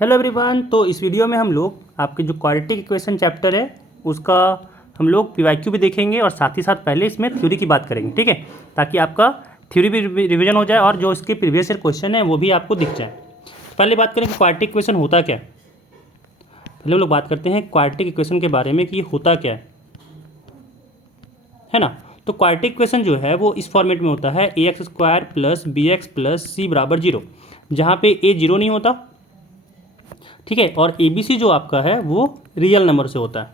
Hello everyone. तो इस video में हम लोग आपके जो क्वाड्रेटिक इक्वेशन चैप्टर है उसका हम लोग पीवाईक्यू भी देखेंगे और साथ ही साथ पहले इसमें थ्योरी की बात करेंगे, ठीक है, ताकि आपका थ्योरी भी रिवीजन हो जाए और जो इसके प्रीवियस ईयर क्वेश्चन है वो भी आपको दिख जाए। तो पहले बात करें कि क्वाड्रेटिक इक्वेशन होता क्या है। पहले हम लोग बात करते हैं क्वाड्रेटिक इक्वेशन के बारे में कि ये होता क्या है ना। तो क्वाड्रेटिक इक्वेशन जो है वो इस फॉर्मेट में होता है ax² + bx + c = 0, जहाँ पे a 0 नहीं होता, ठीक है, और ABC जो आपका है वो रियल नंबर से होता है।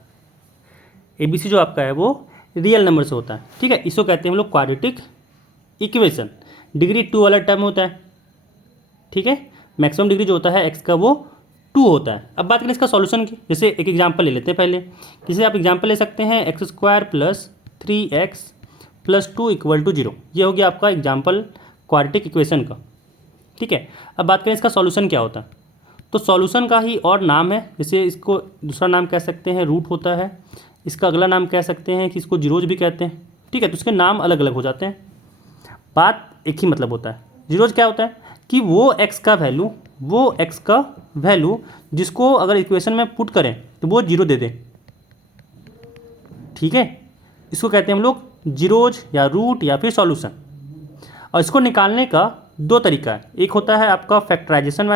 ABC जो आपका है वो रियल नंबर से होता है, ठीक है। इसको कहते हैं हम लोग क्वाड्रेटिक इक्वेशन। डिग्री 2 वाला टर्म होता है, ठीक है। मैक्सिमम डिग्री जो होता है x का वो 2 होता है। अब बात करें इसका सॉल्यूशन की, जैसे एक एग्जांपल ले लेते हैं पहले। जैसे आप एग्जांपल ले सकते हैं x² + 3x + 2 = 0। ये हो गया आपका एग्जांपल क्वाड्रेटिक इक्वेशन का, ठीक है। अब बात करें इसका सॉल्यूशन क्या होता है, तो सॉल्यूशन का ही और नाम है। जैसे इसको दूसरा नाम कह सकते हैं रूट होता है, इसका अगला नाम कह सकते हैं कि इसको जीरोज भी कहते हैं, ठीक है। तो इसके नाम अलग अलग हो जाते हैं, बात एक ही मतलब होता है। जीरोज क्या होता है कि वो x का वैल्यू जिसको अगर इक्वेशन में पुट करें तो वो जीरो दे दे, ठीक है। इसको कहते हैं हम लोग जीरोज या रूट या फिर सॉल्यूशन। और इसको निकालने का दो तरीका है। एक होता है आपका फैक्टराइजेशन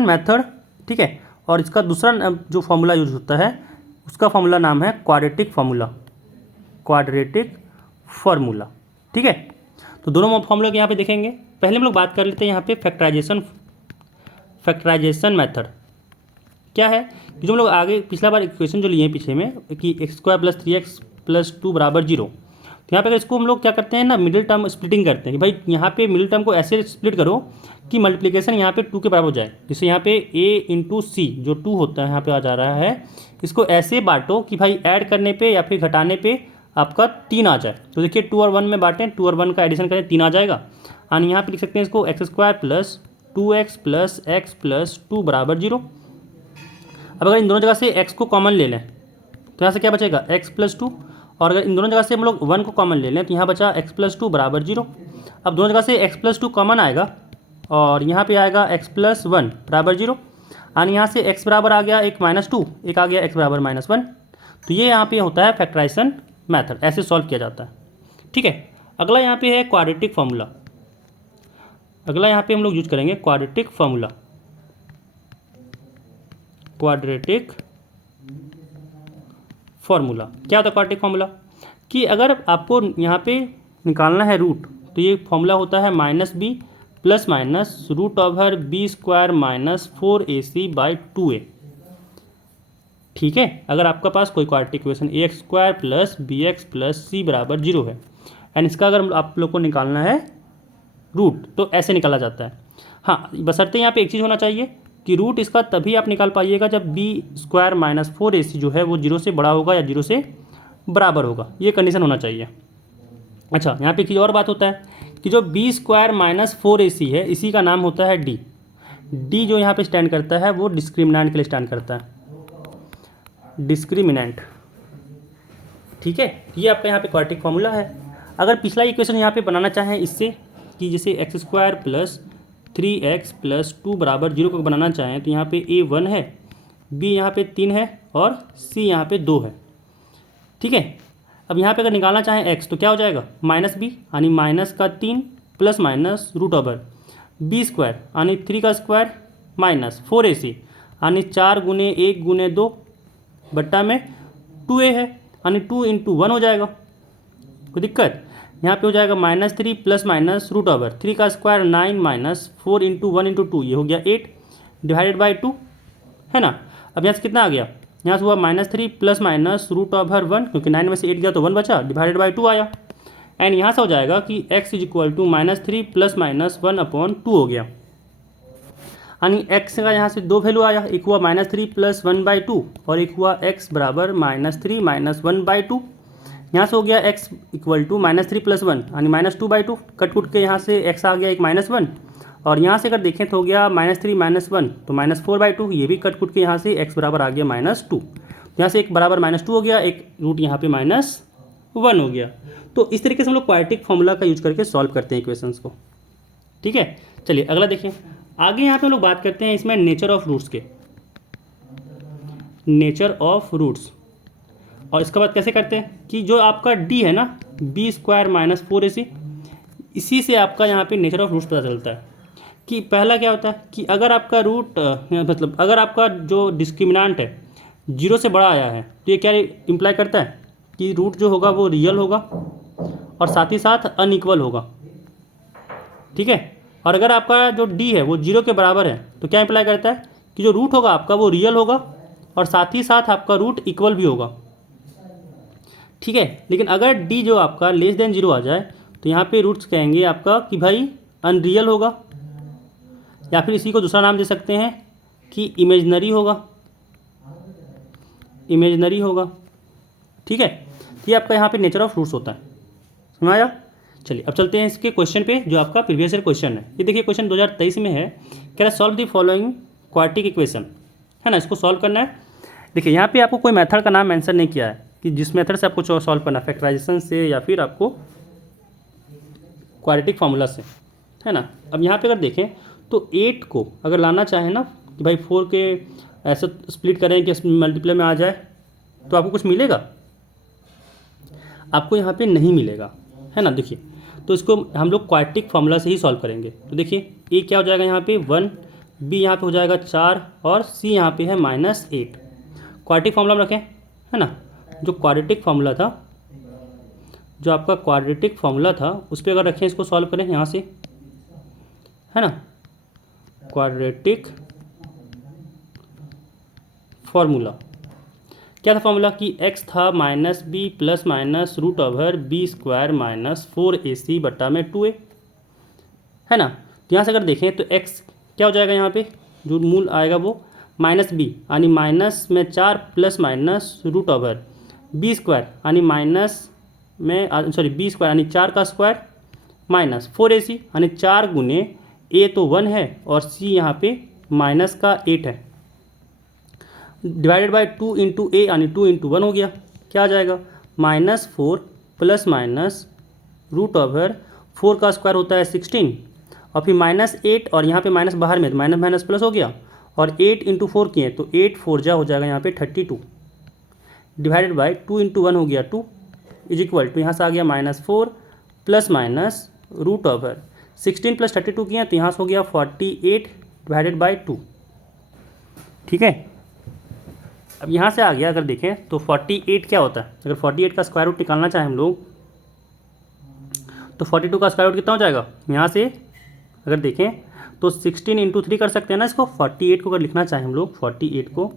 मेथड, ठीक है। और इसका दूसरा जो फॉर्मूला यूज होता है उसका फॉर्मूला नाम है क्वाड्रेटिक फार्मूला, ठीक है। तो दोनों फॉर्मूला यहाँ पे देखेंगे। पहले हम लोग बात कर लेते हैं यहाँ पे फैक्टराइजेशन मेथड क्या है। कि जो हम लोग आगे पिछला बार इक्वेशन जो लिए हैं पीछे में कि x² + 3x + 2 = 0, तो यहाँ पे अगर इसको हम लोग क्या करते हैं ना, मिडिल टर्म स्प्लिटिंग करते हैं कि भाई यहाँ पे मिडिल टर्म को ऐसे स्प्लिट करो कि मल्टीप्लिकेशन यहाँ पे 2 के बराबर हो जाए। जैसे यहाँ पे a × c जो 2 होता है यहाँ पे आ जा रहा है, इसको ऐसे बांटो कि भाई ऐड करने पे या फिर घटाने पे आपका 3 आ जाए। तो देखिए 2 और 1 में बांटें, 2 और 1 का एडिशन करें 3 आ जाएगा। और यहाँ पे लिख सकते हैं इसको x² + 2x + x + 2 = 0। अब अगर इन दोनों जगह से x को कॉमन ले लें तो यहाँ से क्या बचेगा x + 2, और अगर इन दोनों जगह से हम लोग 1 को कॉमन ले लें तो यहाँ बचा x + 2 = 0। अब दोनों जगह से x + 2 कॉमन आएगा और यहाँ पे आएगा x + 1 = 0। और यहाँ से x बराबर आ गया एक -2, एक आ गया x बराबर -1। तो ये यहाँ पे होता है फैक्टराइजेशन मेथड, ऐसे सॉल्व किया जाता है, ठीक है। अगला यहाँ पे है क्वाड्रेटिक फार्मूला। अगला यहाँ पे हम लोग यूज करेंगे क्वाड्रेटिक फार्मूला। क्या होता है क्वाड्रेटिक फार्मूला कि अगर आपको यहाँ पे निकालना है रूट, तो ये फार्मूला होता है -b ± √b² - 4ac/2a, ठीक है। अगर आपका पास कोई quadratic equation ax² + bx + c = 0 है एंड इसका अगर आप लोग को निकालना है रूट तो ऐसे निकाला जाता है। हाँ, बशर्ते यहाँ पे एक चीज़ होना चाहिए कि रूट इसका तभी आप निकाल पाइएगा जब b² - 4ac जो है वो 0 से बड़ा होगा या 0 से बराबर होगा, ये कंडीशन होना चाहिए। अच्छा, यहाँ पे एक चीज़ और बात होता है कि जो b² - 4ac है इसी का नाम होता है d जो यहाँ पे स्टैंड करता है वो डिस्क्रिमिनेंट के लिए स्टैंड करता है, डिस्क्रिमिनेंट, ठीक है। ये आपका यहाँ पे क्वाड्रेटिक फार्मूला है। अगर पिछला इक्वेशन यहाँ पे बनाना चाहें इससे कि जैसे x² + 3x + 2 = 0 को बनाना चाहें तो यहाँ पे a 1 है, b यहाँ पे 3 है और c यहाँ पे 2 है, ठीक है। अब यहाँ पे अगर निकालना चाहें x तो क्या हो जाएगा -b यानी -3 ± √b² यानी 3 का स्क्वायर -4ac यानी 4 × 1 × 2 बट्टा में 2a है यानी 2 × 1 हो जाएगा। कोई दिक्कत, यहाँ पे हो जाएगा -3 ± √3 का स्क्वायर 9 - 4 × 1 × 2, ये हो गया 8 / 2, है ना। अब यहाँ से कितना आ गया, यहाँ से हुआ -3 ± √1, क्योंकि 9 में से 8 गया तो 1 बचा, / 2 आया। एंड यहाँ से हो जाएगा कि x = -3 ± 1/2 हो गया, यानी x का यहाँ से दो वैल्यू आया, एक हुआ -3 + 1/2 और एक हुआ x बराबर -3 - 1/2। यहाँ से हो गया x = -3 + 1 यानी -2/2, कट के यहाँ से x आ गया एक -1, और यहाँ से अगर देखें तो हो गया -3 - 1 तो -4/2, ये भी कट के यहाँ से x बराबर आ गया -2। यहाँ से एक बराबर -2 हो गया, एक रूट यहाँ पे -1 हो गया। तो इस तरीके से हम लोग क्वाड्रेटिक फार्मूला का यूज करके सॉल्व करते हैं इक्वेशंस को, ठीक है। चलिए अगला देखिए। आगे यहाँ पे हम लोग बात करते हैं इसमें नेचर ऑफ रूट्स के, नेचर ऑफ रूट्स। और इसके बाद कैसे करते हैं कि जो आपका डी है ना, बी स्क्वायर माइनस 4ac, इसी से आपका यहाँ पे नेचर ऑफ रूट्स पता चलता है कि पहला क्या होता है कि अगर आपका रूट मतलब अगर आपका जो डिस्क्रिमिनेंट है 0 से बड़ा आया है तो ये क्या इम्प्लाई करता है कि रूट जो होगा वो रियल होगा और साथ ही साथ अनइक्वल होगा। ठीक है, और अगर आपका जो डी है वो 0 के बराबर है तो क्या इम्प्लाई करता है कि जो रूट होगा आपका वो रियल होगा और साथ ही साथ आपका रूट इक्वल भी होगा। ठीक है, लेकिन अगर डी जो आपका लेस देन 0 आ जाए तो यहाँ पे रूट्स कहेंगे आपका कि भाई अनरियल होगा, या फिर इसी को दूसरा नाम दे सकते हैं कि इमेजनरी होगा, इमेजनरी होगा। ठीक है, ये आपका यहाँ पे नेचर ऑफ रूट्स होता है, समझ आया। चलिए अब चलते हैं इसके क्वेश्चन पे जो आपका प्रीवियस ईयर क्वेश्चन है। ये देखिए क्वेश्चन 2023 में है, कह रहा है solve the following quadratic equation, है ना, इसको सॉल्व करना है। देखिए यहाँ पे आपको कोई मेथड का नाम मेंशन नहीं किया है कि जिस मेथड से आपको सॉल्व करना है, फैक्टराइजेशन से या फिर आपको क्वाड्रेटिक फार्मूला से, है ना। अब यहाँ पे अगर देखें तो 8 को अगर लाना चाहें ना कि भाई 4 के ऐसे स्प्लिट करें कि मल्टीप्लाई में आ जाए तो आपको कुछ मिलेगा, आपको यहाँ पे नहीं मिलेगा, है ना। देखिए तो इसको हम लोग क्वाड्रेटिक फार्मूला से ही सॉल्व करेंगे। तो देखिए ए क्या हो जाएगा यहाँ पे 1, बी यहाँ पे हो जाएगा 4 और सी यहाँ पे है -8। क्वाड्रेटिक फार्मूला में रखें, है ना। जो क्वाड्रेटिक फार्मूला था, जो आपका क्वाड्रेटिक फार्मूला था उस पर अगर रखें, इसको सॉल्व करें यहाँ से, है ना। क्वाड्रेटिक फार्मूला क्या था फार्मूला कि x था -b plus minus root over b square minus 4ac बट्टा में 2a, है ना। तो यहाँ से अगर देखें तो x क्या हो जाएगा, यहाँ पे जो मूल आएगा वो -b यानी माइनस में 4 plus minus root over b square यानी माइनस में सॉरी बी स्क्वायर यानी 4 का स्क्वायर माइनस 4ac यानी 4 गुने a तो 1 है और c यहाँ पे माइनस का 8 है, डिवाइडेड बाई 2 इंटू ए यानी 2 इंटू 1 हो गया। क्या आ जाएगा -4 प्लस माइनस रूट ओवर 4 का स्क्वायर होता है 16 और फिर -8 और यहाँ पे माइनस बाहर में माइनस माइनस प्लस हो गया और 8 इंटू 4 किए तो 8 4 जा हो जाएगा यहाँ पे 32 डिवाइडेड बाई 2 इंटू 1 हो गया 2 इज इक्वल टू यहाँ से आ गया -4 plus minus root over 16 plus 32 किए तो यहाँ से हो गया 48 डिवाइडेड बाई 2। ठीक है, अब यहाँ से आ गया अगर देखें तो 48 क्या होता है, अगर 48 का स्क्वायर रूट निकालना चाहें हम लोग तो 42 का स्क्वायर रूट कितना हो जाएगा, यहाँ से अगर देखें तो 16 इंटू 3 कर सकते हैं ना इसको। 48 को अगर लिखना चाहें हम लोग 48 को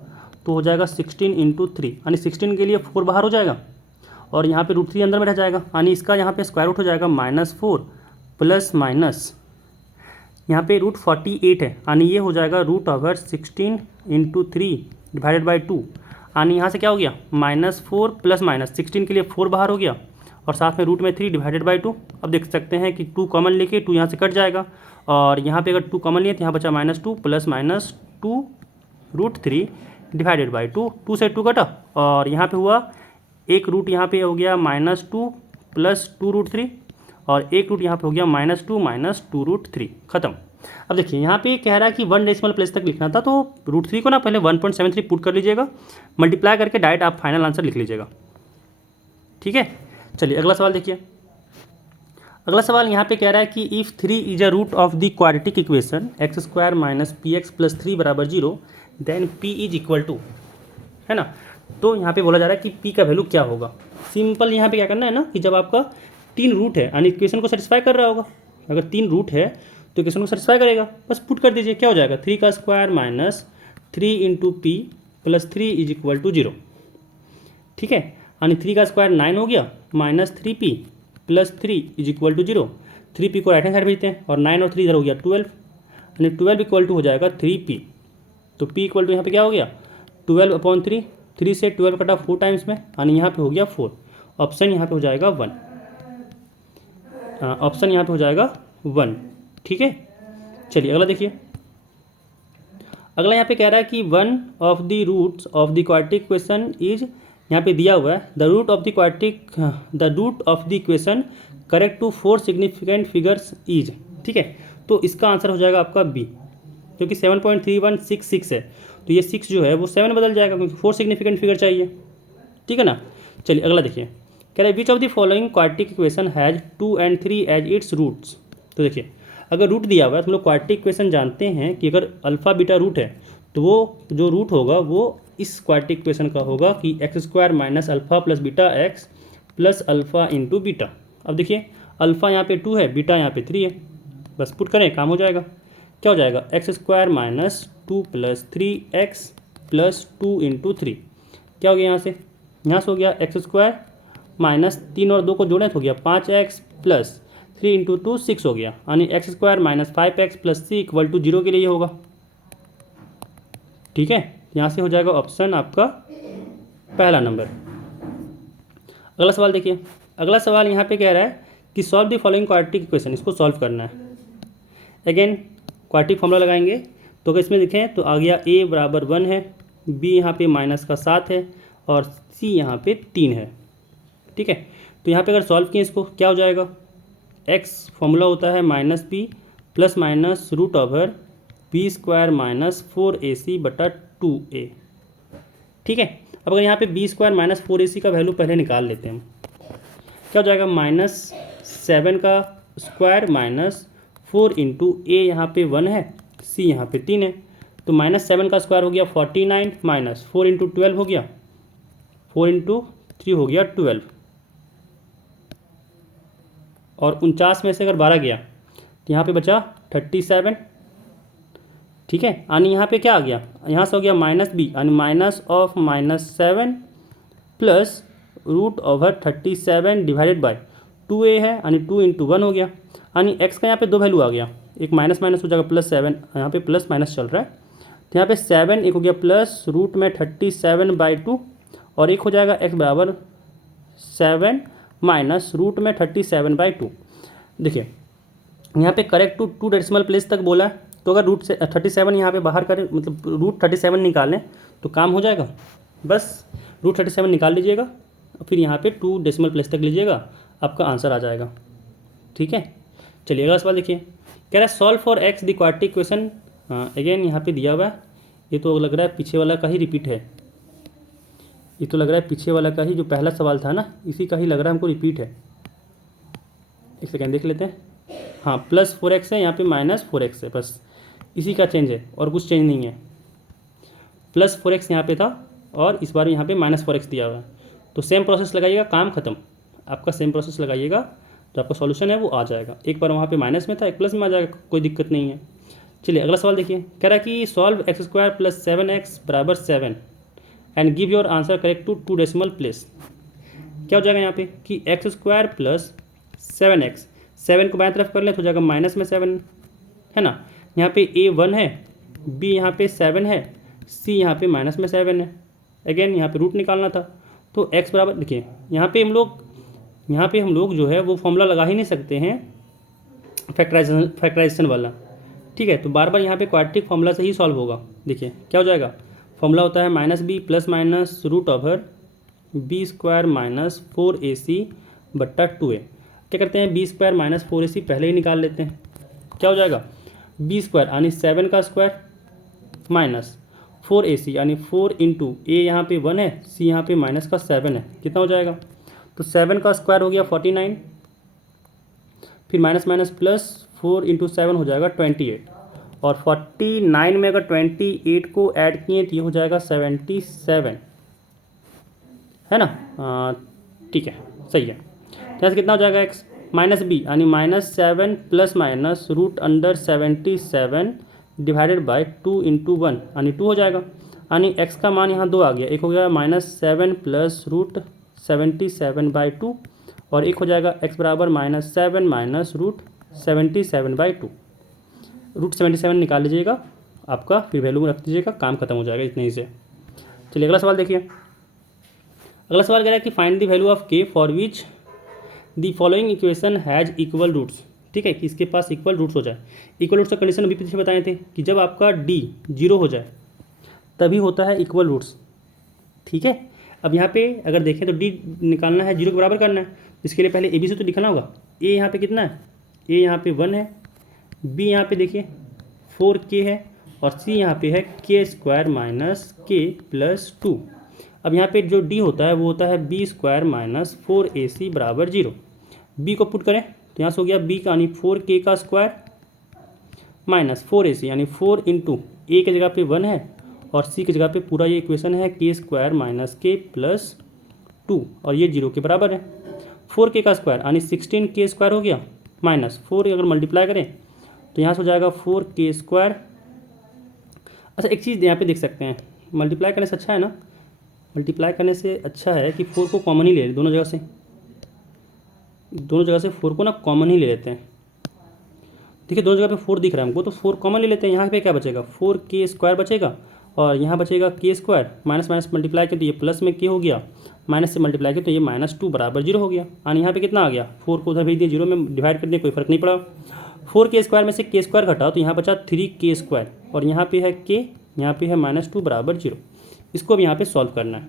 तो हो जाएगा 16 इंटू 3 यानी 16 के लिए 4 बाहर हो जाएगा और यहाँ पे √3 अंदर में रह जाएगा यानी इसका यहाँ पे स्क्वायर रूट हो जाएगा -4 प्लस माइनस यहाँ पे √48 है यानी ये हो जाएगा root over 16 into 3 divided by 2 यानी यहाँ से क्या हो गया -4 प्लस माइनस 16 के लिए 4 बाहर हो गया और साथ में रूट में 3 डिवाइडेड बाई 2। अब देख सकते हैं कि 2 कॉमन लेके 2 यहाँ से कट जाएगा और यहाँ पे अगर 2 कॉमन लिए तो यहाँ बचा -2 प्लस माइनस 2 √3 डिवाइडेड बाई 2, 2 से 2 कटा और यहाँ पे हुआ एक रूट यहाँ पे हो गया -2 प्लस 2 √3 और एक रूट यहाँ पे हो गया -2 माइनस 2 √3 खत्म। अब देखिए यहाँ पे कह रहा है कि 1 डेसिमल प्लेस तक लिखना था तो √3 को ना पहले 1.73 पुट कर लीजिएगा, मल्टीप्लाई करके डायरेक्ट आप फाइनल आंसर लिख लीजिएगा। ठीक है, चलिए अगला सवाल देखिए। अगला सवाल यहाँ पे कह रहा है कि if 3 is a root of the quadratic equation x² minus px plus 3 बराबर 0 then p is equal to, है ना। तो यहाँ पे बोला जा रहा है कि p का वैल्यू क्या होगा। सिंपल यहाँ पे क्या करना है ना कि जब आपका 3 रूट है यानी इक्वेशन को सेटिस्फाई कर रहा होगा, अगर 3 रूट है तो इक्वेशन को सेटिस्फाई करेगा, बस पुट कर दीजिए। क्या हो जाएगा 3 का square minus 3 into p plus 3 is equal to 0। ठीक है, यानी 3 का स्क्वायर 9 हो गया minus 3p plus 3 is equal to 0। 3p को राइट हैंड साइड भेजते हैं और 9 और 3 इधर हो गया 12 यानी 12 इक्वल टू हो जाएगा 3p। तो p इक्वल टू यहाँ पे क्या हो गया 12/3, 3 से 12 कटा 4 टाइम्स में यानी यहाँ पे हो गया 4। ऑप्शन यहाँ पे हो जाएगा 1, ऑप्शन यहाँ पे हो जाएगा 1। ठीक है, चलिए अगला देखिए। अगला यहाँ पे कह रहा है कि 1 of the roots of the quadratic equation is, यहाँ पे दिया हुआ है the root of the equation correct to 4 significant figures is. ठीक है, तो इसका आंसर हो जाएगा आपका बी। क्योंकि 7.3166 है, तो ये 6 जो है वो 7 बदल जाएगा, क्योंकि 4 सिग्निफिकेंट फिगर चाहिए। ठीक है ना। चलिए अगला देखिए, कह रहा है which of the following quadratic equation has 2 and 3 as its roots. तो देखिए, अगर रूट दिया हुआ है तो हम लोग क्वाड्रेटिक इक्वेशन जानते हैं कि अगर अल्फ़ा बीटा रूट है तो वो जो रूट होगा वो इस क्वाड्रेटिक इक्वेशन का होगा कि x square minus alpha plus beta x plus alpha into beta. अब देखिए, अल्फ़ा यहाँ पे 2 है, बीटा यहाँ पे 3 है, बस पुट करें काम हो जाएगा। क्या हो जाएगा, x square minus 2 plus 3x plus 2 into 3। क्या हो गया यहाँ से हो गया एक्स स्क्वायर माइनस 3 और 2 को जोड़ें तो हो गया 5x प्लस 3 इंटू 2 6 हो गया, यानी x square minus 5x plus 3 equal to 0 के लिए होगा। ठीक है, यहाँ से हो जाएगा ऑप्शन आपका पहला नंबर। अगला सवाल देखिए, अगला सवाल यहाँ पे कह रहा है कि solve the following quadratic equation, इसको सॉल्व करना है। अगेन क्वाड्रेटिक फॉर्मूला लगाएंगे, तो अगर इसमें देखें तो आ गया a बराबर 1 है, b यहाँ पे माइनस का 7 है और c यहाँ पे 3 है। ठीक है, तो यहाँ पे अगर सॉल्व किए इसको क्या हो जाएगा, x फॉर्मूला होता है minus b plus minus root over b square minus 4ac बटा 2a। ठीक है, अब अगर यहाँ पे बी स्क्वायर माइनस 4ac का वैल्यू पहले निकाल लेते हैं, क्या हो जाएगा, -7 का स्क्वायर माइनस 4 इंटू ए यहाँ पे 1 है, c यहाँ पे 3 है, तो -7 का स्क्वायर हो गया 49 माइनस 4 इंटू 12 हो गया, 4 इंटू 3 हो गया 12, और 49 में से अगर 12 गया तो यहाँ पे बचा 37। ठीक है, यानी यहाँ पे क्या आ गया, यहाँ से हो गया माइनस b, यानी minus of -7 plus root over 37 divided by 2a है, यानी 2 इंटू 1 हो गया, यानी x का यहाँ पे दो वैल्यू आ गया, एक माइनस माइनस हो जाएगा +7, यहाँ पे प्लस माइनस चल रहा है, तो यहाँ पे 7 एक हो गया प्लस रूट में 37/2, और एक हो जाएगा x बराबर 7 माइनस रूट में 37/2। देखिए यहाँ पे करेक्ट टू डेसिमल प्लेस तक बोला है, तो अगर रूट से 37 यहाँ पे बाहर करें, मतलब रूट 37 निकालें तो काम हो जाएगा। बस रूट 37 निकाल लीजिएगा, फिर यहाँ पे 2 डेसिमल प्लेस तक लीजिएगा, आपका आंसर आ जाएगा। ठीक है, चलिए अगला सवाल देखिए, कह रहा है solve for x the quadratic equation. Again यहाँ पे दिया हुआ है, ये तो लग रहा है पीछे वाला का ही रिपीट है, ये तो लग रहा है पीछे वाला का ही, जो पहला सवाल था ना इसी का ही लग रहा है हमको रिपीट है। एक सेकेंड देख लेते हैं, हाँ +4x है, यहाँ पे -4x है, बस इसी का चेंज है और कुछ चेंज नहीं है। +4x यहाँ पे था और इस बार यहाँ पे -4x दिया हुआ है, तो सेम प्रोसेस लगाइएगा, काम खत्म, आपका सेम प्रोसेस लगाइएगा तो आपका सॉल्यूशन है वो आ जाएगा। एक बार वहाँ पे माइनस में था, एक प्लस में आ जाएगा, कोई दिक्कत नहीं है। चलिए अगला सवाल देखिए, कह रहा है कि solve x square plus 7x बराबर 7 and give your answer correct to 2 decimal place. क्या हो जाएगा यहाँ पे कि एक्स स्क्वायर प्लस 7x, 7 को बाएं तरफ कर लें तो हो जाएगा माइनस में 7 है ना, यहाँ पे a 1 है, b यहाँ पे 7 है, c यहाँ पे माइनस में 7 है। अगेन यहाँ पे रूट निकालना था, तो x बराबर देखिए यहाँ पे हम लोग जो है वो फॉर्मूला लगा ही नहीं सकते हैं फैक्टराइजेशन वाला। ठीक है, तो बार बार यहाँ पे क्वाड्रेटिक फॉर्मूला से ही सॉल्व होगा। देखिए क्या हो जाएगा, फॉर्मूला होता है -b plus minus root over b square minus 4ac बट्टा 2a। क्या करते हैं, बी स्क्वायर माइनस 4ac पहले ही निकाल लेते हैं। क्या हो जाएगा, बी स्क्वायर यानी 7 का स्क्वायर माइनस 4ac यानी 4 इंटू ए यहाँ पे 1 है, c यहाँ पे माइनस का 7 है, कितना हो जाएगा, तो 7 का स्क्वायर हो गया 49, फिर माइनस माइनस प्लस 4 इंटू 7 हो जाएगा 28, और 49 में अगर 28 को ऐड किए तो ये हो जाएगा 77 है ना। ठीक है, सही है। तो यहाँ से कितना हो जाएगा x माइनस b यानी -7 plus minus root under 77 divided by 2 into 1 यानी 2 हो जाएगा, यानी x का मान यहाँ 2 आ गया, एक हो गया -7 प्लस रूट 77/2, और एक हो जाएगा x बराबर -7 माइनस रूट 77/2। रूट 77 निकाल लीजिएगा आपका, फिर वैल्यू में रख दीजिएगा, काम खत्म हो जाएगा इतने ही से। चलिए अगला सवाल देखिए, अगला सवाल कह रहा है कि find the value of k for which the following equation has equal roots. ठीक है, कि इसके पास इक्वल रूट्स हो जाए। इक्वल रूट्स का कंडीशन अभी पीछे बताए थे कि जब आपका d 0 हो जाए तभी होता है इक्वल रूट्स। ठीक है, अब यहाँ पे अगर देखें तो d निकालना है, 0 के बराबर करना है, इसके लिए पहले a b से तो लिखना होगा। a यहाँ पे कितना है, a यहाँ पे 1 है, b यहाँ पे देखिए 4k है, और सी यहाँ पे है के स्क्वायर माइनस के प्लस 2। अब यहाँ पे जो डी होता है वो होता है बी स्क्वायर माइनस 4ac बराबर 0। बी को पुट करें तो यहाँ से हो गया बी का यानी 4k का स्क्वायर माइनस 4ac यानी 4 इंटू ए की जगह पे 1 है और सी की जगह पे पूरा ये इक्वेशन है के स्क्वायर माइनस के प्लस 2 और ये 0 के बराबर है। 4k का स्क्वायर यानी 16k स्क्वायर हो गया माइनस 4 अगर मल्टीप्लाई करें तो यहाँ से हो जाएगा 4k स्क्वायर। अच्छा एक चीज़ यहाँ पे देख सकते हैं, मल्टीप्लाई करने से अच्छा है ना, मल्टीप्लाई करने से अच्छा है कि 4 को कॉमन ही ले लें दोनों जगह से 4 को ना कॉमन ही ले लेते हैं। देखिए दोनों जगह पे 4 दिख रहा है हमको, तो 4 कॉमन ले लेते हैं। यहाँ पे क्या बचेगा 4k स्क्वायर बचेगा और यहाँ बचेगा के स्क्वायर, माइनस माइनस मल्टीप्लाई किया तो ये प्लस में के हो गया, माइनस से मल्टीप्लाई किया तो ये -2 बराबर 0 हो गया। और यहाँ पे कितना आ गया 4 को उधर भेज दिया 0 में डिवाइड कर दिया, कोई फर्क नहीं पड़ा। 4k स्क्वायर में से के स्क्वायर घटाओ तो यहाँ बचा 3k स्क्वायर और यहाँ पे है k, यहाँ पे है -2 बराबर 0। इसको अब यहाँ पे सॉल्व करना है,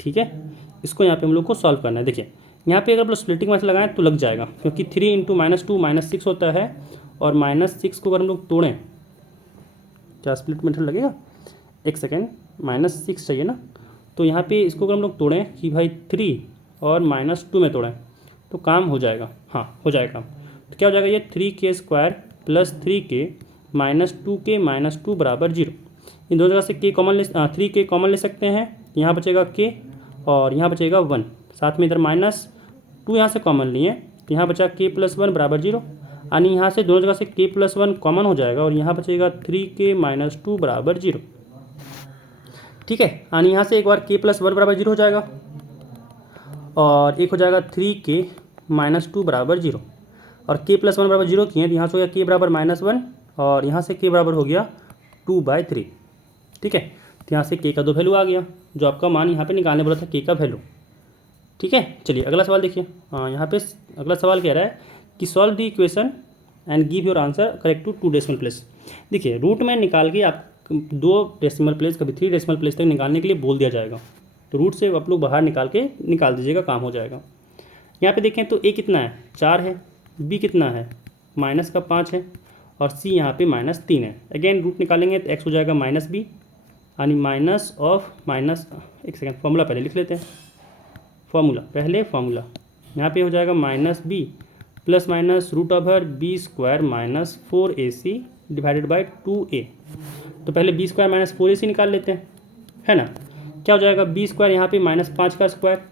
ठीक है, इसको यहाँ पे हम लोग को सॉल्व करना है। देखिए यहाँ पे अगर आप लोग स्प्लिटिंग मेथड लगाएं तो लग जाएगा, क्योंकि 3 × -2 -6 होता है और -6 को अगर हम लोग तोड़ें, क्या स्प्लिट मेथड लगेगा, एक सेकेंड, -6 चाहिए ना, तो यहाँ पे इसको अगर हम लोग तोड़ें कि भाई 3 और -2 में तोड़ें तो काम हो जाएगा, हाँ हो जाएगा। तो क्या हो जाएगा ये 3k square plus 3k minus 2k minus 2 बराबर 0। इन दोनों जगह से k कॉमन ले 3k कॉमन ले सकते हैं, यहाँ बचेगा k और यहाँ बचेगा 1, साथ में इधर -2 यहाँ से कॉमन लिए तो यहाँ बचा k प्लस 1 बराबर 0। यानी यहाँ से दोनों जगह से k प्लस 1 कॉमन हो जाएगा और यहाँ बचेगा 3k माइनस 2 बराबर 0, ठीक है। यानी यहाँ से एक बार k प्लस 1 बराबर 0 हो जाएगा और एक हो जाएगा 3k माइनस 2 बराबर 0 और k प्लस 1 बराबर 0 किए तो यहाँ से हो गया k बराबर -1 और यहाँ से k बराबर हो गया 2/3, ठीक है। तो यहाँ से k का 2 वैल्यू आ गया, जो आपका मान यहाँ पे निकालने बोला था k का वैल्यू, ठीक है। चलिए अगला सवाल देखिए, यहाँ पे अगला सवाल कह रहा है कि solve the equation and give your answer correct to 2 decimal place. देखिए रूट में निकाल के आप 2 डेसिमल प्लेस कभी 3 डेसिमल प्लेस तक निकालने के लिए बोल दिया जाएगा, तो रूट से आप लोग बाहर निकाल दीजिएगा, काम हो जाएगा। यहाँ पे देखें तो a कितना है 4 है, b कितना है -5 है और c यहाँ पे -3 है। अगेन रूट निकालेंगे तो x हो जाएगा -b यानी माइनस ऑफ माइनस, एक सेकेंड फॉर्मूला पहले लिख लेते हैं, फॉर्मूला यहाँ पे हो जाएगा -b plus minus √b square minus 4ac divided by 2a। तो पहले b स्क्वायर माइनस 4ac निकाल लेते हैं, है ना। क्या हो जाएगा b स्क्वायर यहाँ पे -5 का स्क्वायर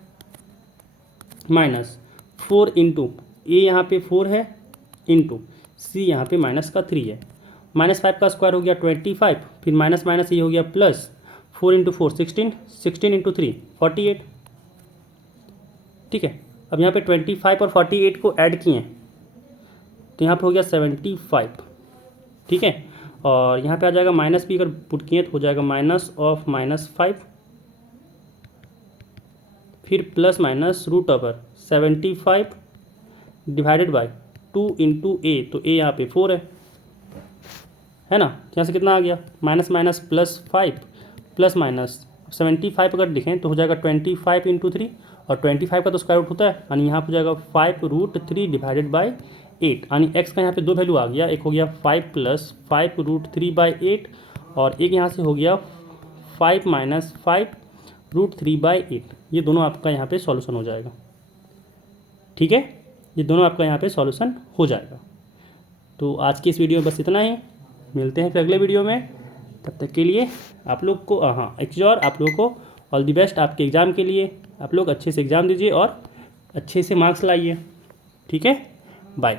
माइनस 4 इंटू a यहाँ पे 4 है इंटू c यहाँ पे -3 है, -5 का स्क्वायर हो गया 25, फिर माइनस माइनस ये हो गया प्लस 4 इंटू 4 16 इंटू 3 48, ठीक है। अब यहाँ पे 25 और 48 को ऐड किए तो यहाँ पे हो गया 75, ठीक है। और यहाँ पे आ जाएगा -b अगर पुट किए तो हो जाएगा -5 फिर plus minus √75 divided by 2 into a, तो a यहाँ पे 4 है ना। यहाँ से कितना आ गया -+ प्लस माइनस 75 अगर लिखें तो हो जाएगा 25 इंटू 3 और 25 का तो स्क्वायर रूट होता है, यानी यहाँ पर हो जाएगा 5√3 डिवाइडेड बाई 8, यानी x का यहाँ पे 2 वैल्यू आ गया, एक हो गया 5 + 5√3/8 और एक यहाँ से हो गया 5 - 5√3/8। ये दोनों आपका यहाँ पे सॉल्यूशन हो जाएगा, ठीक है, ये दोनों आपका यहाँ पे सॉल्यूशन हो जाएगा। तो आज की इस वीडियो में बस इतना ही, मिलते हैं फिर अगले वीडियो में, तब तक के लिए आप लोग को एक चीज़ और, आप लोग को ऑल द बेस्ट आपके एग्ज़ाम के लिए। आप लोग अच्छे से एग्ज़ाम दीजिए और अच्छे से मार्क्स लाइए, ठीक है, बाय।